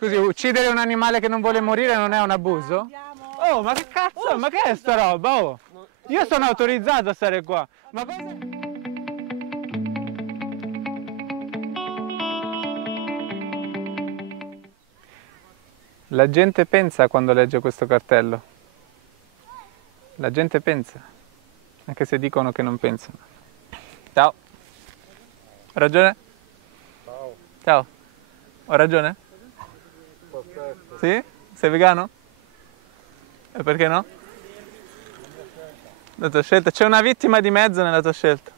Scusi, uccidere un animale che non vuole morire non è un abuso? Oh, ma che cazzo? Ma che è sta roba? Oh, io sono autorizzato a stare qua. Ma cosa... La gente pensa quando legge questo cartello. La gente pensa, anche se dicono che non pensano. Ciao. Ho ragione? Ciao. Ciao. Ho ragione? Perfetto. Sì? Sei vegano? E perché no? La tua scelta. C'è una vittima di mezzo nella tua scelta.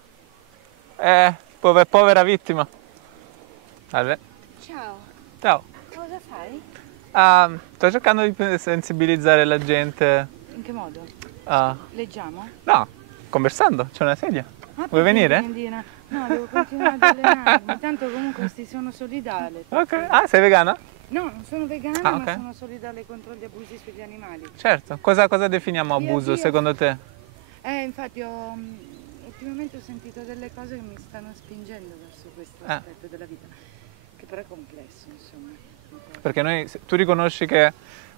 Povera vittima. Salve. Ciao, Ciao. cosa fai? Sto cercando di sensibilizzare la gente. In che modo? Ah, Leggiamo? no, conversando, c'è una sedia. Ah, Vuoi venire? Bambina? No, devo continuare ad allenarmi, tanto comunque sono solidale. Ok. Ah, sei vegana? No, non sono vegana, Ah, ma ok. sono solidale contro gli abusi sugli animali. Certo. Cosa definiamo Via, abuso via. secondo te? Infatti ultimamente ho sentito delle cose che mi stanno spingendo verso questo aspetto della vita, che però è complesso, insomma. Perché tu riconosci che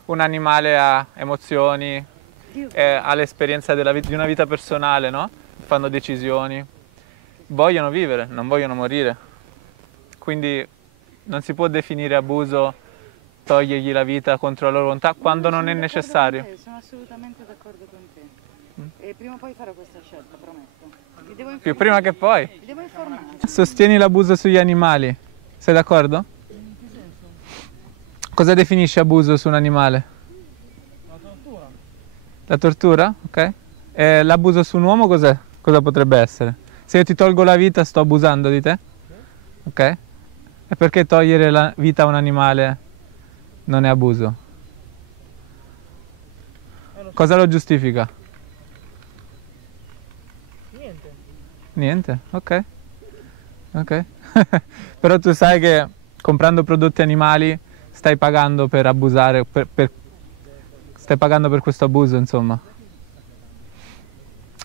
un animale ha emozioni, ha l'esperienza di una vita personale, no? Fanno decisioni, vogliono vivere, non vogliono morire. Quindi non si può definire abuso togliergli la vita contro la loro volontà quando non è necessario. Sono assolutamente d'accordo con te. E prima o poi farò questa scelta, prometto. Mi devo Più prima che poi. Mi devo informare. Sostieni l'abuso sugli animali. Sei d'accordo? Cosa definisci abuso su un animale? La tortura. La tortura? Ok. E l'abuso su un uomo cos'è? Cosa potrebbe essere? Se io ti tolgo la vita sto abusando di te? Ok. E perché togliere la vita a un animale non è abuso? Cosa lo giustifica? Niente. Niente? Ok. Ok. Però tu sai che comprando prodotti animali stai pagando per abusare, stai pagando per questo abuso, insomma.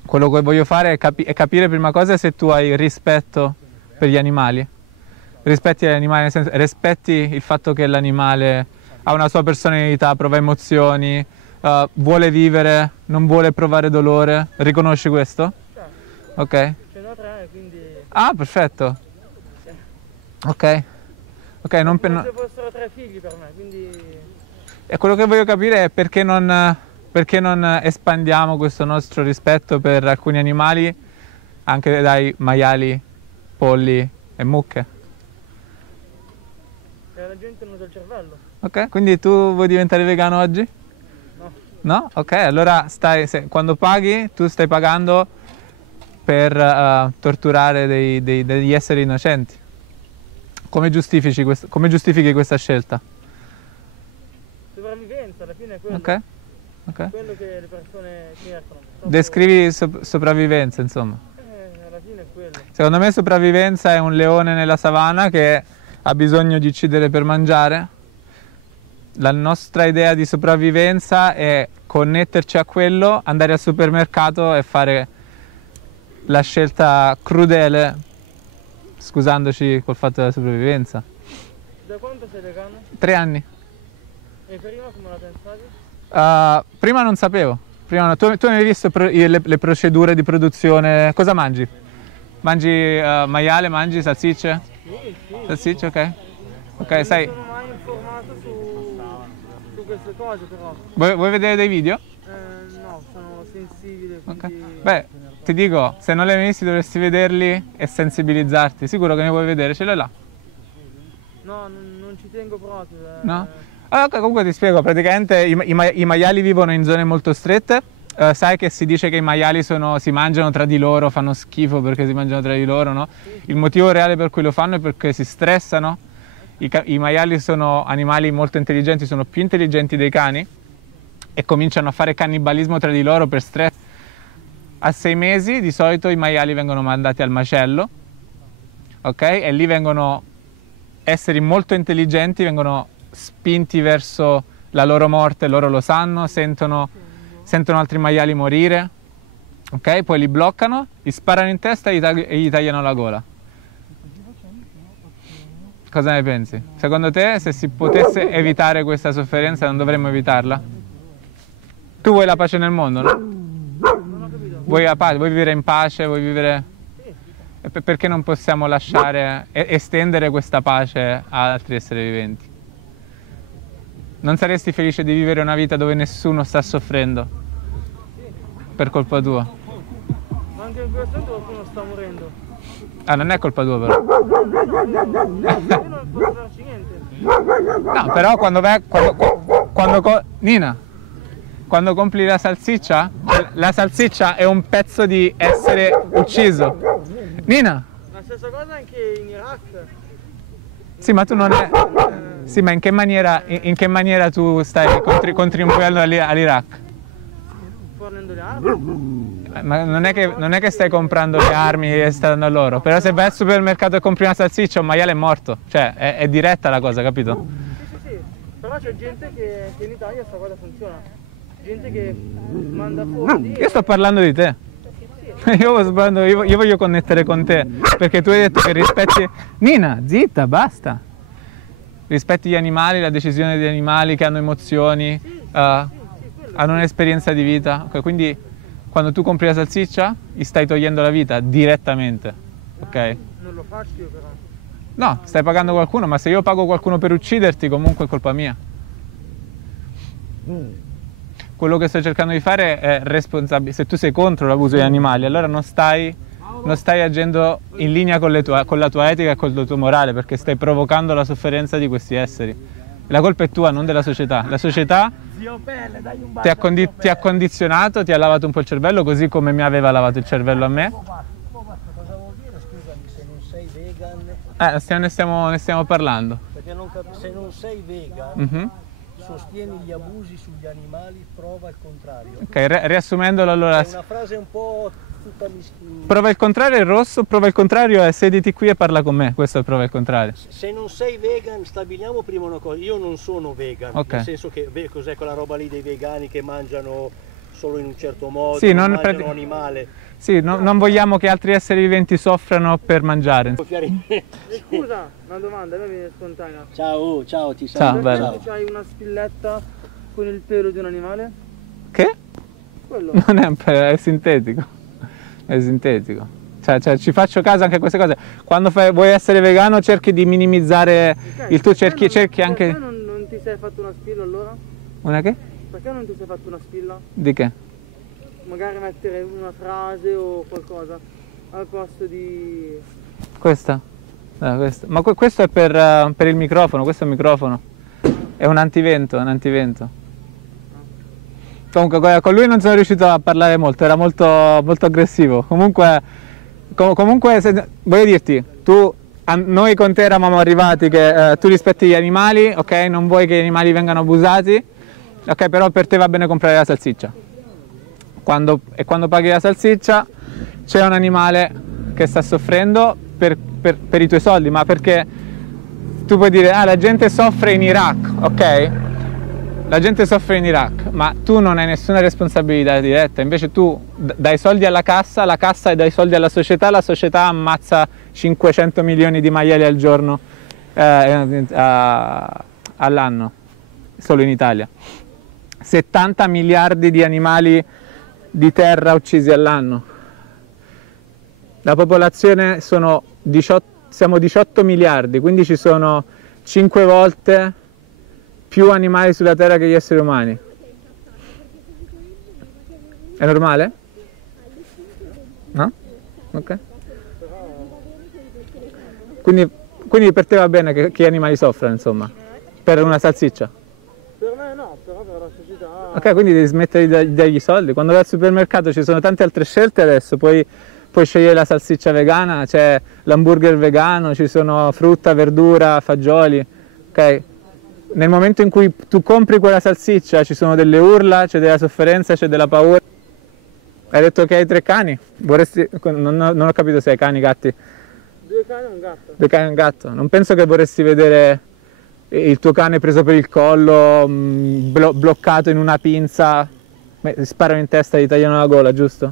Quello che voglio fare è capire prima cosa se tu hai rispetto per gli animali. Rispetti gli animali, nel senso, rispetti il fatto che l'animale ha una sua personalità, prova emozioni, vuole vivere, non vuole provare dolore. Riconosci questo? Certo. Ok. Ce n'ho 3, quindi... Ah, perfetto. Ok. Ok, non Come se fossero 3 figli per me, quindi... E quello che voglio capire è perché non espandiamo questo nostro rispetto per alcuni animali anche dai maiali, polli e mucche. Che la gente non usa il cervello. Ok, quindi tu vuoi diventare vegano oggi? No. No? Ok, allora quando paghi tu stai pagando per torturare degli esseri innocenti. Come giustifichi questa scelta? Sopravvivenza, alla fine è quello. Ok. Ok. Quello che le persone cercano. Descrivi sopravvivenza, insomma. Alla fine è quello. Secondo me sopravvivenza è un leone nella savana che ha bisogno di uccidere per mangiare. La nostra idea di sopravvivenza è connetterci a quello, andare al supermercato e fare la scelta crudele, scusandoci col fatto della sopravvivenza. Da quanto sei vegano? 3 anni. E prima come la pensavi? Prima non sapevo. Tu non hai visto le procedure di produzione? Cosa mangi? Mangi maiale, mangi salsicce? Sì, sì. Salsicce, ok. Ok, Non sai. mi sono mai informato su queste cose però. Vuoi vedere dei video? No, sono sensibile, Ok. quindi... Beh, ti dico, se non li hai visti dovresti vederli e sensibilizzarti. Sicuro che ne vuoi vedere? Ce l'hai là? No, non ci tengo proprio. No? Allora, comunque ti spiego, praticamente i maiali vivono in zone molto strette. Sai che si dice che i maiali si mangiano tra di loro, fanno schifo perché si mangiano tra di loro, no? Il motivo reale per cui lo fanno è perché si stressano. I maiali sono animali molto intelligenti, sono più intelligenti dei cani e cominciano a fare cannibalismo tra di loro per stress. A 6 mesi di solito i maiali vengono mandati al macello, ok? E lì esseri molto intelligenti vengono spinti verso la loro morte, loro lo sanno, sentono altri maiali morire, ok? Poi li bloccano, gli sparano in testa e gli tagliano la gola. Cosa ne pensi? Secondo te, se si potesse evitare questa sofferenza, non dovremmo evitarla? Tu vuoi la pace nel mondo, no? Non ho capito. Vuoi la pace, vuoi vivere in pace, vuoi vivere... Sì. E perché non possiamo lasciare, estendere questa pace ad altri esseri viventi? Non saresti felice di vivere una vita dove nessuno sta soffrendo? Per colpa tua? Ma anche in questo momento qualcuno sta morendo. Ah, non è colpa tua però. Io non posso farci niente. No, però quando vai, Nina, quando compri la salsiccia è un pezzo di essere ucciso. Nina! La stessa cosa anche in Iraq. Sì, ma tu non è... Sì, ma in che maniera tu stai contribuendo all'Iraq? Fornendo le armi. Ma non è che stai comprando le armi e stai dando a loro, però se vai al supermercato e compri una salsiccia un maiale è morto, cioè è diretta la cosa, capito? Sì, però c'è gente che in Italia sta cosa funziona, gente che manda fuori. Io sto parlando di te, io voglio connettere con te, perché tu hai detto che rispetti... Nina, zitta, basta! Rispetti gli animali, la decisione degli animali che hanno emozioni, hanno un'esperienza di vita, okay, quindi... Quando tu compri la salsiccia, gli stai togliendo la vita direttamente, ok? Non lo faccio io però. No, stai pagando qualcuno, ma se io pago qualcuno per ucciderti, comunque è colpa mia. Quello che sto cercando di fare è responsabile. Se tu sei contro l'abuso degli animali, allora non stai agendo in linea con la tua etica e con la tua morale, perché stai provocando la sofferenza di questi esseri. La colpa è tua, non della società. La società ti ha condizionato, ti ha lavato un po' il cervello, così come mi aveva lavato il cervello a me. Cosa vuol dire, scusami, se non sei vegan? Ne stiamo parlando. Perché se non sei vegan, sostieni gli abusi sugli animali, prova il contrario. Ok, riassumendolo allora. È una frase un po' tutta Prova il contrario è rosso, prova il contrario è sediti qui e parla con me, questo è prova il contrario. Se non sei vegan, stabiliamo prima una cosa, io non sono vegan, nel senso che cos'è quella roba lì dei vegani che mangiano solo in un certo modo, sì, mangiano animale. Sì, non vogliamo che altri esseri viventi soffrano per mangiare. Scusa, una domanda, a me viene spontanea. Ciao, ti Ciao, saluto. bello. Perché c'hai una spilletta con il pelo di un animale? Che? Quello. Non è sintetico. È sintetico. Cioè, ci faccio caso anche a queste cose. Quando vuoi essere vegano cerchi di minimizzare il tuo, cerchi anche... Perché non ti sei fatto una spilla allora? Una che? Perché non ti sei fatto una spilla? Di che? Magari mettere una frase o qualcosa al posto di... Questa? Questa. Ma questo è per il microfono, questo è un microfono. È un antivento, Comunque con lui non sono riuscito a parlare molto, era molto, molto aggressivo. Comunque voglio dirti, noi con te eravamo arrivati che tu rispetti gli animali, ok? Non vuoi che gli animali vengano abusati, ok? Però per te va bene comprare la salsiccia. Quando paghi la salsiccia c'è un animale che sta soffrendo per i tuoi soldi, ma perché tu puoi dire, la gente soffre in Iraq, ok? La gente soffre in Iraq, ma tu non hai nessuna responsabilità diretta, invece tu dai soldi alla cassa, la cassa dà i soldi alla società, la società ammazza 500 milioni di maiali al giorno all'anno, solo in Italia. 70 miliardi di animali di terra uccisi all'anno. La popolazione siamo 18 miliardi, quindi ci sono 5 volte più animali sulla terra che gli esseri umani. È normale? No? Ok. Quindi per te va bene che gli animali soffrano, insomma, per una salsiccia? Per me no, però per la società... Ok, quindi devi smettere di dargli soldi. Quando vai al supermercato ci sono tante altre scelte adesso, puoi scegliere la salsiccia vegana, c'è l'hamburger vegano, ci sono frutta, verdura, fagioli, ok? Nel momento in cui tu compri quella salsiccia ci sono delle urla, c'è della sofferenza, c'è della paura. Hai detto che hai 3 cani? Non ho capito se hai cani, gatti. 2 cani e un gatto. 2 cani e un gatto. Non penso che vorresti vedere il tuo cane preso per il collo, bloccato in una pinza, sparano in testa e gli tagliano la gola, giusto?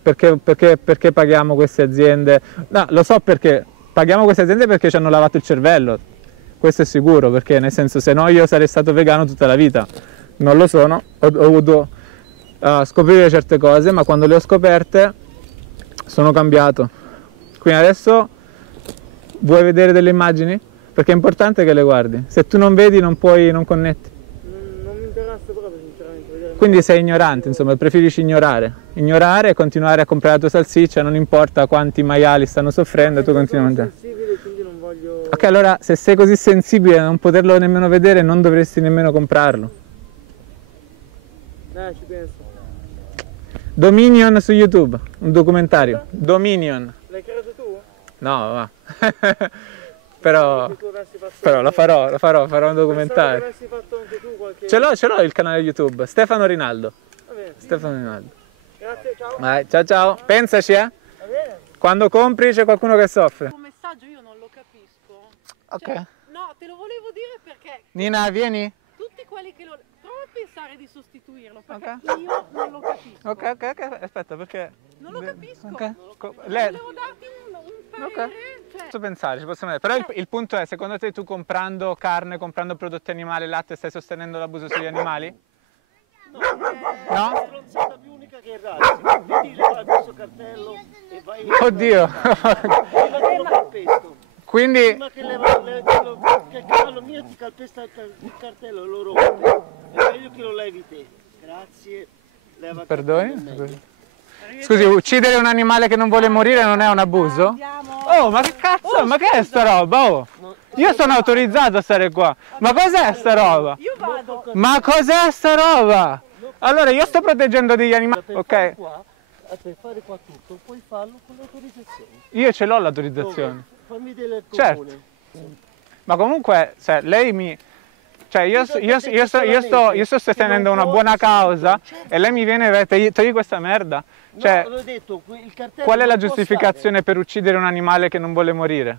Perché paghiamo queste aziende? No, lo so perché paghiamo queste aziende perché ci hanno lavato il cervello, questo è sicuro, perché nel senso, se no io sarei stato vegano tutta la vita, non lo sono, ho dovuto scoprire certe cose, ma quando le ho scoperte sono cambiato. Quindi adesso vuoi vedere delle immagini? Perché è importante che le guardi, se tu non vedi non connetti. Non mi interessa proprio sinceramente vedere. Quindi sei ignorante, insomma, preferisci ignorare e continuare a comprare la tua salsiccia, non importa quanti maiali stanno soffrendo, tu continui a mangiare. Quindi non voglio... Ok, allora se sei così sensibile da non poterlo nemmeno vedere, non dovresti nemmeno comprarlo. Ci penso. Dominion su YouTube, un documentario. Dominion. L'hai creato tu? No, va. Però lo farò un documentario. Avresti fatto anche tu qualche... Ce l'ho il canale YouTube, Stefano Rinaldo. Va bene. Stefano Rinaldo. Grazie, ciao. Vai, ciao. Pensaci, Va bene. Quando compri c'è qualcuno che soffre. Un messaggio io non lo capisco. Ok. Cioè, no, te lo volevo dire perché Nina, vieni. tutti quelli che lo... Prova a pensare di sostituirlo, perché Ok. io non lo capisco. Ok, aspetta, perché... Non lo capisco. Ok. Volevo darti un parere, cioè... Posso pensare, ci posso pensare. Però il punto è, secondo te tu comprando carne, comprando prodotti animali, latte, stai sostenendo l'abuso sugli animali? No? No? Stronzata più unica che errare. Vedi questo cartello e vai... Oddio! E la tiro calpesto. Quindi... Prima che il cavallo mio ti calpesta il cartello e lo rompe. È meglio che lo levi te. Grazie. Leva il Perdoni? cartello, è meglio. Scusi, uccidere un animale che non vuole morire non è un abuso? Oh, ma che cazzo? Ma che è sta roba? Oh! Io sono autorizzato a stare qua. Ma cos'è sta roba? Io vado. Ma cos'è sta roba? Allora, io sto proteggendo degli animali. Per Ok, fare qua, per fare qua tutto, puoi farlo con l'autorizzazione. io ce l'ho l'autorizzazione. Fammi del Certo. comune. Ma comunque, cioè, lei mi... Cioè, io sto sostenendo una buona causa e lei mi viene e togli questa merda. Cioè, No, l'ho detto, il cartello qual è la non può giustificazione per uccidere un animale che non vuole morire?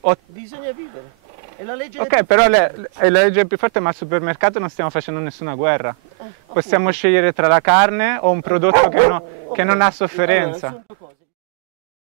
stare. Bisogna vivere. È la legge Ok, però è la legge più forte, ma al supermercato non stiamo facendo nessuna guerra. Possiamo scegliere tra la carne o un prodotto che non ha sofferenza. Allora,